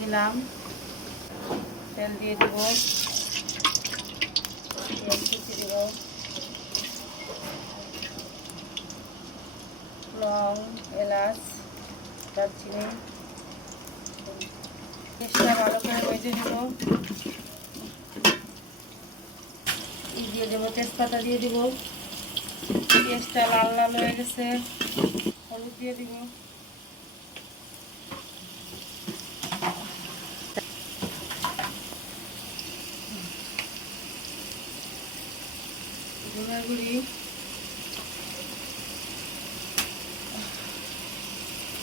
দিলাম। তেল দিয়ে দেব। পেঁয়াজ দেব। লং, এলাচ, দারচিনি। পেঁয়াজটা ভালো করে ভেজে দেব ই দিয়ে দেবো, তেজপাতা দিয়ে দেবো। পেঁয়াজটা লাল লাল হয়ে গেছে। হলুদ দিয়ে দিব। ধনিয়া গুঁড়ি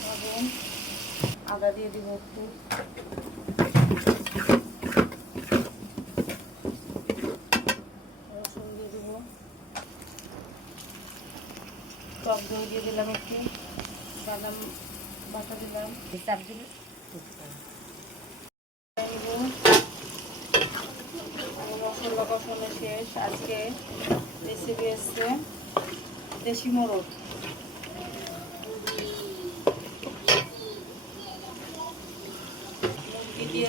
লবণ আদা দিয়ে দিব একটু। রসুন দিয়ে দিব। টক দই দিয়ে দিলাম একটু। বাদাম বাটা দিলাম। সবজি দিব। মশলা কষানো শেষ আজকে রেসিপি এসছে দেশি মোরগ। মুরগি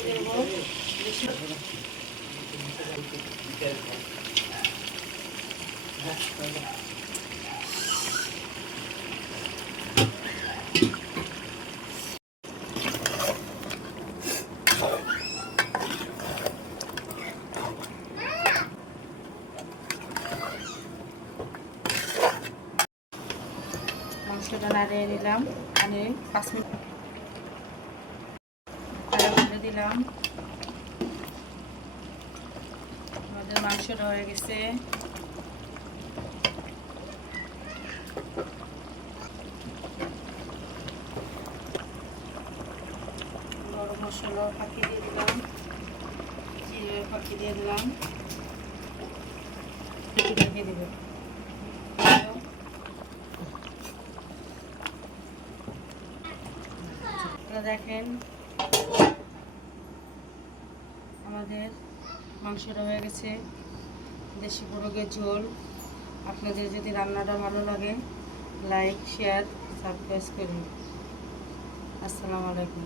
মাংসটা নাড়িয়ে নিলাম মানে পাঁচ মিনিট কড়ার দিলাম। আমাদের মাংসটা হয়ে গেছে। গরম মশলা ফাঁকি দিয়ে দিলাম, জিরে ফাঁকি দিয়ে দিলাম। ঢেকে দেবো। তো দেখেন। আমাদের মাংসটা হয়ে গেছে। দেশি মোরগের ঝোল। আপনাদের যদি রান্নাটা ভালো লাগে লাইক শেয়ার সাবস্ক্রাইব করুন আসসালামু আলাইকুম।